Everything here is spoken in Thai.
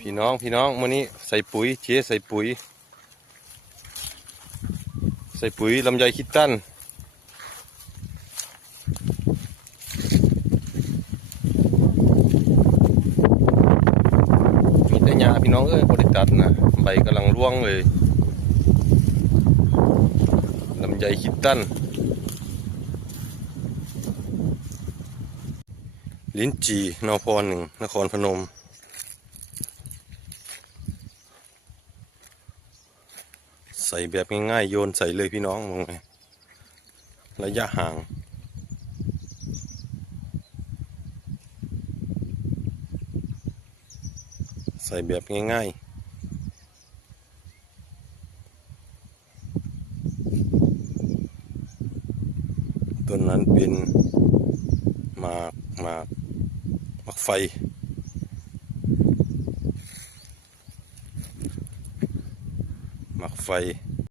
พี่น้องมื้อนี้ใส่ปุ๋ยเจ๊ใส่ปุ๋ยลำไยคิดตันมีแต่หญ้าพี่น้องเอ้ยบ่ได้ตัดนะใบกำลังร่วงเลยลำไยคิดตันลิ้นจี่นพ.1 นครพนมใส่แบบง่ายๆโยนใส่เลยพี่น้องมองไงระยะห่างใส่แบบง่ายๆต้นนั้นเป็นหมากไฟหมากไฟ